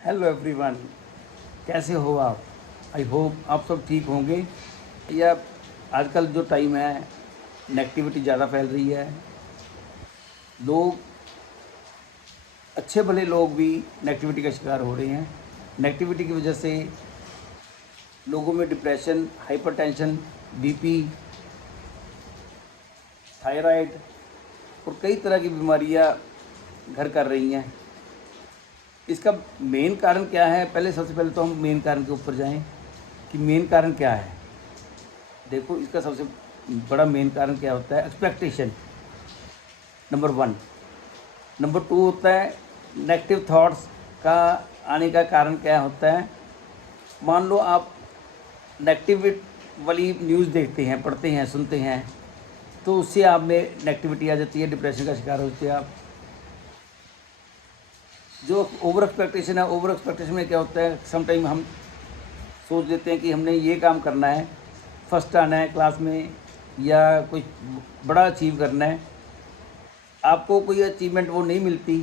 Hello everyone, कैसे हो आप? आई होप आप सब ठीक होंगे। या आजकल जो टाइम है, नेगेटिविटी ज़्यादा फैल रही है। लोग, अच्छे भले लोग भी नेगेटिविटी का शिकार हो रहे हैं। नेगेटिविटी की वजह से लोगों में डिप्रेशन, हाइपरटेंशन, बीपी, थायराइड और कई तरह की बीमारियां घर कर रही हैं। इसका मेन कारण क्या है? सबसे पहले तो हम मेन कारण के ऊपर जाएं कि मेन कारण क्या है। देखो, इसका सबसे बड़ा मेन कारण क्या होता है? Expectation, number one. Number two होता है नेगेटिव थॉट्स का आने का कारण क्या होता है? मान लो आप नेगेटिव वाली न्यूज़ देखते हैं, पढ़ते हैं, सुनते हैं, तो उससे आप में नेगेटिविटी आ जाती है, डिप्रेशन का शिकार होते हैं आप। जो ओवर एक्सपेक्टेशन है, ओवर एक्सपेक्टेशन में क्या होता है, समटाइम हम सोच लेते हैं कि हमने ये काम करना है, फर्स्ट आना है क्लास में या कुछ बड़ा अचीव करना है। आपको कोई अचीवमेंट वो नहीं मिलती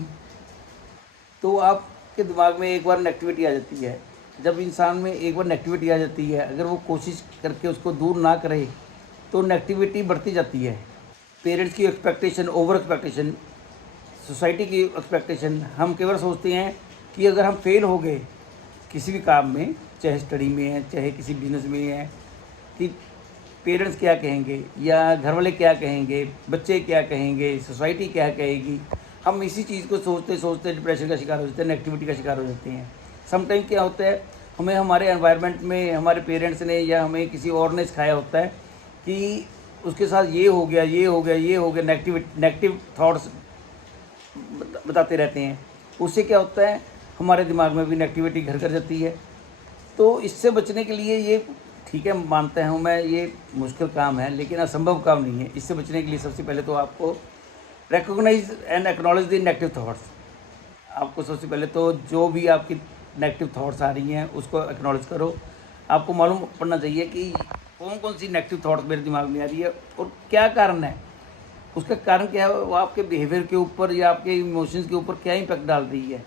तो आपके दिमाग में एक बार नेगेटिविटी आ जाती है। जब इंसान में एक बार नेगेटिविटी आ जाती है, अगर वो कोशिश करके उसको दूर ना करे तो नेगेटिविटी बढ़ती जाती है। पेरेंट्स की एक्सपेक्टेशन, ओवर एक्सपेक्टेशन, सोसाइटी की एक्सपेक्टेशन। हम केवल सोचते हैं कि अगर हम फेल हो गए किसी भी काम में, चाहे स्टडी में है, चाहे किसी बिजनेस में है, कि पेरेंट्स क्या कहेंगे या घर वाले क्या कहेंगे, बच्चे क्या कहेंगे, सोसाइटी क्या कहेगी। हम इसी चीज़ को सोचते सोचते डिप्रेशन का शिकार हो जाते हैं, नेगेटिविटी का शिकार हो जाते हैं। समटाइम क्या होता है, हमें हमारे एनवायरनमेंट में हमारे पेरेंट्स ने या हमें किसी और ने सिखाया होता है कि उसके साथ ये हो गया, ये हो गया, ये हो गया, नेगेटिव थॉट्स बताते रहते हैं। उससे क्या होता है, हमारे दिमाग में भी नेगेटिविटी घर कर जाती है। तो इससे बचने के लिए ये, ठीक है, मानता हूँ मैं, ये मुश्किल काम है लेकिन असंभव काम नहीं है। इससे बचने के लिए सबसे पहले तो आपको recognise and acknowledge the negative thoughts. आपको सबसे पहले तो जो भी आपकी नेगेटिव थॉट्स आ रही हैं उसको एक्नॉलेज करो। आपको मालूम पड़ना चाहिए कि कौन कौन सी नेगेटिव थॉट्स मेरे दिमाग में आ रही है और क्या कारण है। उसका कारण क्या है, वो आपके बिहेवियर के ऊपर या आपके इमोशंस के ऊपर क्या इम्पैक्ट डाल रही है।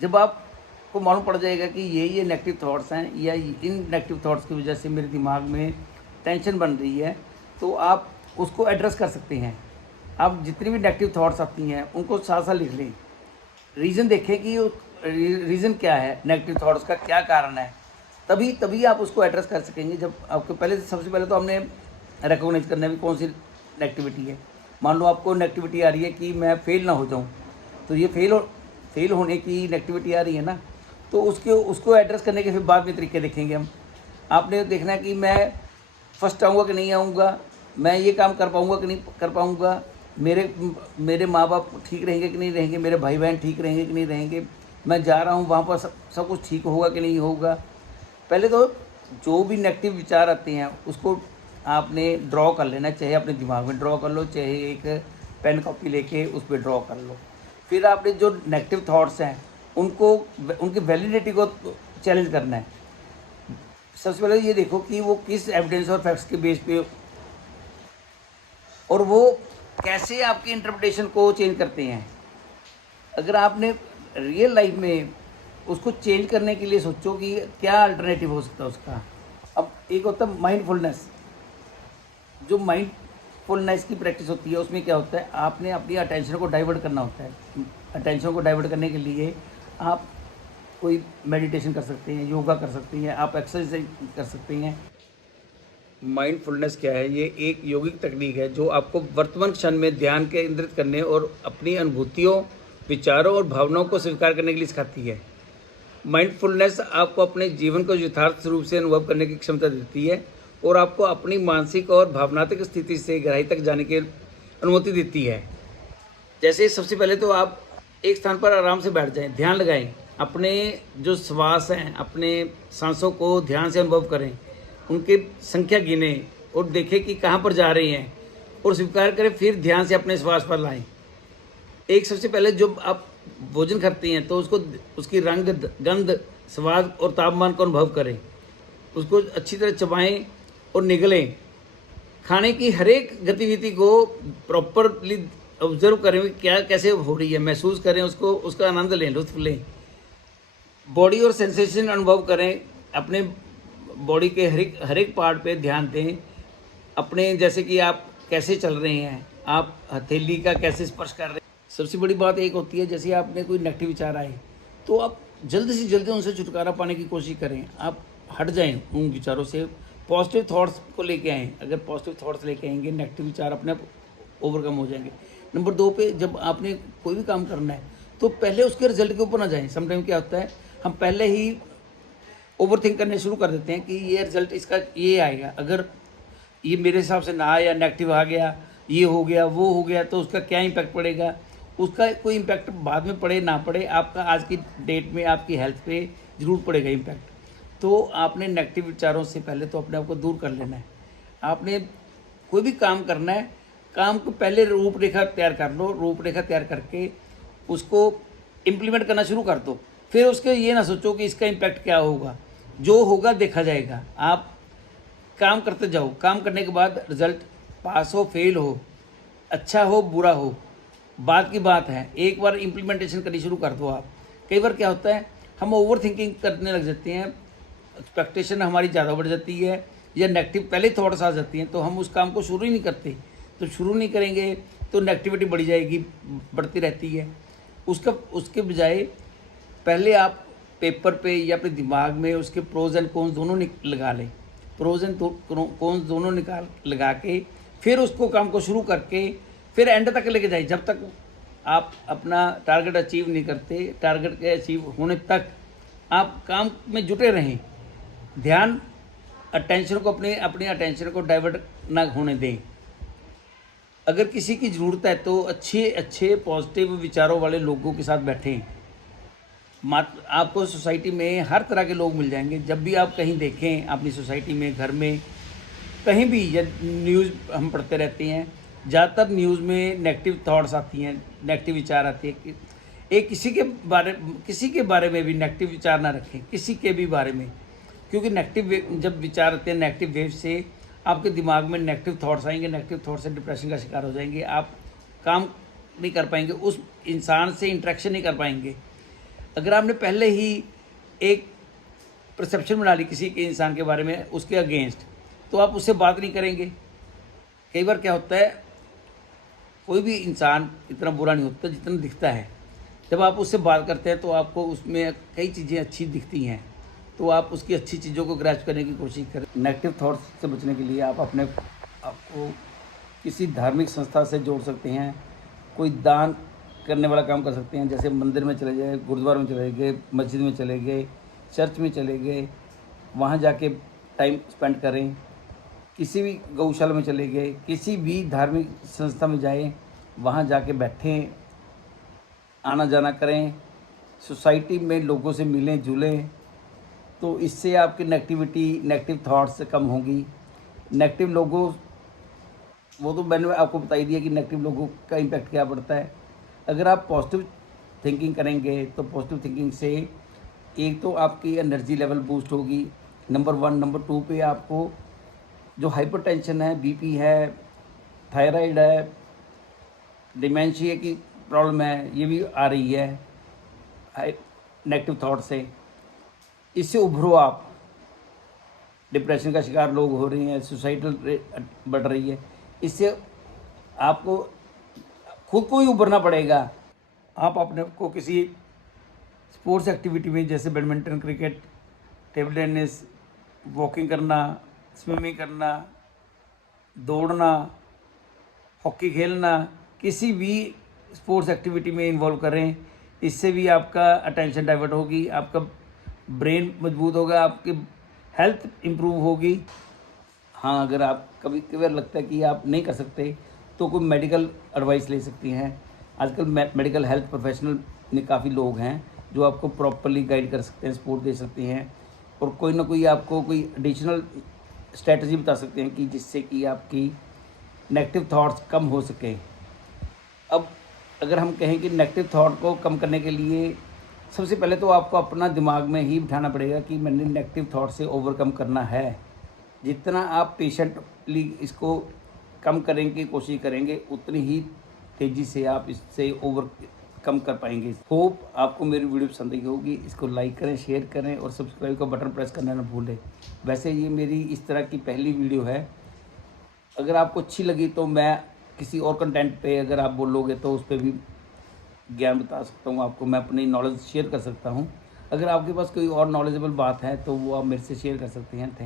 जब आपको मालूम पड़ जाएगा कि ये नेगेटिव थॉट्स हैं या इन नेगेटिव थॉट्स की वजह से मेरे दिमाग में टेंशन बन रही है, तो आप उसको एड्रेस कर सकते हैं। आप जितनी भी नेगेटिव थॉट्स आती हैं उनको साथ साथ लिख लें, रीज़न देखें कि रीज़न क्या है, नेगेटिव थॉट्स का क्या कारण है। तभी तभी आप उसको एड्रेस कर सकेंगे। जब आपको सबसे पहले तो हमने रिकॉग्नाइज करना है भी कौन सी नेगेटिविटी है। मान लो आपको नेगेटिविटी आ रही है कि मैं फेल ना हो जाऊं, तो ये फेल होने की नेगेटिविटी आ रही है ना, तो उसको एड्रेस करने के फिर बाद में तरीके देखेंगे हम। आपने देखना है कि मैं फर्स्ट आऊँगा कि नहीं आऊँगा, मैं ये काम कर पाऊँगा कि नहीं कर पाऊँगा, मेरे माँ बाप ठीक रहेंगे कि नहीं रहेंगे, मेरे भाई बहन ठीक रहेंगे कि नहीं रहेंगे, मैं जा रहा हूँ वहाँ पर सब कुछ ठीक होगा कि नहीं होगा। पहले तो जो भी नेगेटिव विचार आते हैं उसको आपने ड्रॉ कर लेना, चाहे अपने दिमाग में ड्रॉ कर लो, चाहे एक पेन कॉपी लेके उस पर ड्रॉ कर लो। फिर आपने जो नेगेटिव थॉट्स हैं उनको, उनकी वैलिडिटी को चैलेंज करना है। सबसे पहले ये देखो कि वो किस एविडेंस और फैक्ट्स के बेस पे और वो कैसे आपकी इंटरप्रिटेशन को चेंज करते हैं। अगर आपने रियल लाइफ में उसको चेंज करने के लिए सोचो कि क्या अल्टरनेटिव हो सकता है उसका। अब एक होता है माइंडफुलनेस। जो माइंडफुलनेस की प्रैक्टिस होती है उसमें क्या होता है, आपने अपनी अटेंशन को डाइवर्ट करना होता है। अटेंशन को डाइवर्ट करने के लिए आप कोई मेडिटेशन कर सकते हैं, योगा कर सकते हैं, आप एक्सरसाइज कर सकते हैं। माइंडफुलनेस क्या है? ये एक योगिक तकनीक है जो आपको वर्तमान क्षण में ध्यान केंद्रित करने और अपनी अनुभूतियों, विचारों और भावनाओं को स्वीकार करने के लिए सिखाती है। माइंडफुलनेस आपको अपने जीवन को यथार्थ रूप से अनुभव करने की क्षमता देती है और आपको अपनी मानसिक और भावनात्मक स्थिति से गहराई तक जाने की अनुमति देती है। जैसे सबसे पहले तो आप एक स्थान पर आराम से बैठ जाएं, ध्यान लगाएं, अपने जो श्वास हैं, अपने सांसों को ध्यान से अनुभव करें, उनकी संख्या गिनें और देखें कि कहाँ पर जा रही हैं और स्वीकार करें। फिर ध्यान से अपने श्वास पर लाएं। एक सबसे पहले जब आप भोजन करते हैं तो उसकी रंग, गंध, स्वाद और तापमान को अनुभव करें। उसको अच्छी तरह चबाएं और निगलें। खाने की हर एक गतिविधि को प्रॉपरली ऑब्जर्व करें, क्या कैसे हो रही है, महसूस करें उसको, उसका आनंद लें, लुत्फ लें। बॉडी और सेंसेशन अनुभव करें, अपने बॉडी के हर एक पार्ट पे ध्यान दें। अपने जैसे कि आप कैसे चल रहे हैं, आप हथेली का कैसे स्पर्श कर रहे हैं। सबसे बड़ी बात एक होती है, जैसे आपने कोई नेगेटिव विचार आए तो आप जल्द से जल्द उनसे छुटकारा पाने की कोशिश करें। आप हट जाएं उन विचारों से, पॉजिटिव थॉट्स को लेके आएँ। अगर पॉजिटिव थॉट्स लेके आएंगे, नेगेटिव विचार अपने आप ओवरकम हो जाएंगे। नंबर 2 पे जब आपने कोई भी काम करना है तो पहले उसके रिजल्ट के ऊपर ना जाएं। समटाइम क्या होता है, हम पहले ही ओवर थिंक करने शुरू कर देते हैं कि ये रिजल्ट इसका ये आएगा, अगर ये मेरे हिसाब से ना आया, नेगेटिव आ गया, ये हो गया, वो हो गया, तो उसका क्या इम्पैक्ट पड़ेगा। उसका कोई इम्पैक्ट बाद में पड़े ना पड़े, आपका आज की डेट में आपकी हेल्थ पे ज़रूर पड़ेगा इम्पैक्ट। तो आपने नेगेटिव विचारों से पहले तो अपने आप को दूर कर लेना है। आपने कोई भी काम करना है, काम को पहले रूपरेखा तैयार कर लो। रूपरेखा तैयार करके उसको इम्प्लीमेंट करना शुरू कर दो। फिर उसके ये ना सोचो कि इसका इम्पैक्ट क्या होगा, जो होगा देखा जाएगा। आप काम करते जाओ, काम करने के बाद रिजल्ट पास हो फेल हो, अच्छा हो बुरा हो, बात की बात है, एक बार इम्प्लीमेंटेशन करनी शुरू कर दो आप। कई बार क्या होता है, हम ओवर थिंकिंग करने लग जाते हैं, एक्सपेक्टेशन हमारी ज़्यादा बढ़ जाती है, या नेगेटिव पहले थॉट्स आ जाती हैं, तो हम उस काम को शुरू ही नहीं करते। तो शुरू नहीं करेंगे तो नेगेटिविटी बढ़ी जाएगी, बढ़ती रहती है। उसके बजाय पहले आप पेपर पे या अपने दिमाग में उसके प्रोज एंड कॉन्स दोनों लगा लें। प्रोज एंड कॉन्स दोनों लगा के फिर उसको काम को शुरू करके फिर एंड तक लेके जाए। जब तक आप अपना टारगेट अचीव नहीं करते, टारगेट के अचीव होने तक आप काम में जुटे रहें। ध्यान अटेंशन को अपनी अटेंशन को डाइवर्ट ना होने दें। अगर किसी की ज़रूरत है तो अच्छे पॉजिटिव विचारों वाले लोगों के साथ बैठें। आपको सोसाइटी में हर तरह के लोग मिल जाएंगे। जब भी आप कहीं देखें अपनी सोसाइटी में, घर में, कहीं भी, या न्यूज़ हम पढ़ते रहते हैं, ज़्यादातर न्यूज़ में नेगेटिव थॉट्स आती हैं, नेगेटिव विचार आते हैं। किसी के बारे में भी नेगेटिव विचार ना रखें, किसी के भी बारे में, क्योंकि नेगेटिव जब विचार आते हैं, नेगेटिव वेव से आपके दिमाग में नेगेटिव थॉट्स आएंगे। नेगेटिव थॉट्स से डिप्रेशन का शिकार हो जाएंगे। आप काम नहीं कर पाएंगे, उस इंसान से इंटरेक्शन नहीं कर पाएंगे। अगर आपने पहले ही एक परसेप्शन बना ली किसी के इंसान के बारे में उसके अगेंस्ट, तो आप उससे बात नहीं करेंगे। कई बार क्या होता है, कोई भी इंसान इतना बुरा नहीं होता जितना दिखता है। जब आप उससे बात करते हैं तो आपको उसमें कई चीज़ें अच्छी दिखती हैं, तो आप उसकी अच्छी चीज़ों को ग्रैच करने की कोशिश करें। नेगेटिव थॉट्स से बचने के लिए आप आपको किसी धार्मिक संस्था से जोड़ सकते हैं। कोई दान करने वाला काम कर सकते हैं, जैसे मंदिर में चले गए, गुरुद्वारे में चले गए, मस्जिद में चले गए, चर्च में चले गए, वहाँ जाके टाइम स्पेंड करें। किसी भी गौशाला में चले गए, किसी भी धार्मिक संस्था में जाएं, वहाँ जाके बैठें, आना जाना करें, सोसाइटी में लोगों से मिलें जुलें। तो इससे आपकी नेगेटिव थॉट्स कम होंगी। नेगेटिव लोगों, वो तो मैंने आपको बता ही दिया कि नेगेटिव लोगों का इम्पैक्ट क्या पड़ता है। अगर आप पॉजिटिव थिंकिंग करेंगे तो पॉजिटिव थिंकिंग से एक तो आपकी एनर्जी लेवल बूस्ट होगी, नंबर 1। नंबर 2 पे आपको जो हाइपरटेंशन है, बीपी है, थायराइड है, डिमेंशिया की प्रॉब्लम है, ये भी आ रही है नेगेटिव थॉट से। इससे उभरो आप। डिप्रेशन का शिकार लोग हो रहे हैं, सुसाइडल रेट बढ़ रही है, इससे आपको खुद को ही उभरना पड़ेगा। आप अपने को किसी स्पोर्ट्स एक्टिविटी में, जैसे badminton, cricket, table tennis, walking करना, स्विमिंग करना, दौड़ना, हॉकी खेलना, किसी भी स्पोर्ट्स एक्टिविटी में इन्वॉल्व करें। इससे भी आपका अटेंशन डाइवर्ट होगी, आपका ब्रेन मजबूत होगा, आपकी हेल्थ इम्प्रूव होगी। हाँ, अगर आप कभी कभी लगता है कि आप नहीं कर सकते तो कोई मेडिकल एडवाइस ले सकती हैं। आजकल मेडिकल हेल्थ प्रोफेशनल में काफ़ी लोग हैं जो आपको प्रॉपरली गाइड कर सकते हैं, सपोर्ट दे सकते हैं, और कोई ना कोई आपको कोई एडिशनल स्ट्रेटजी बता सकते हैं कि जिससे कि आपकी नेगेटिव थॉट्स कम हो सके। अब अगर हम कहें कि नेगेटिव थॉट को कम करने के लिए सबसे पहले तो आपको अपना दिमाग में ही बिठाना पड़ेगा कि मैंने नेगेटिव थॉट से ओवरकम करना है। जितना आप पेशेंटली इसको कम करने की कोशिश करेंगे, उतनी ही तेज़ी से आप इससे कम कर पाएंगे। होप आपको मेरी वीडियो पसंद आई होगी। इसको लाइक करें, शेयर करें और सब्सक्राइब का बटन प्रेस करना ना भूलें। वैसे ये मेरी इस तरह की पहली वीडियो है। अगर आपको अच्छी लगी तो मैं किसी और कंटेंट पे अगर आप बोलोगे तो उस पर भी ज्ञान बता सकता हूँ आपको, मैं अपनी नॉलेज शेयर कर सकता हूँ। अगर आपके पास कोई और नॉलेजेबल बात है तो वो आप मेरे से शेयर कर सकते हैं। थैंक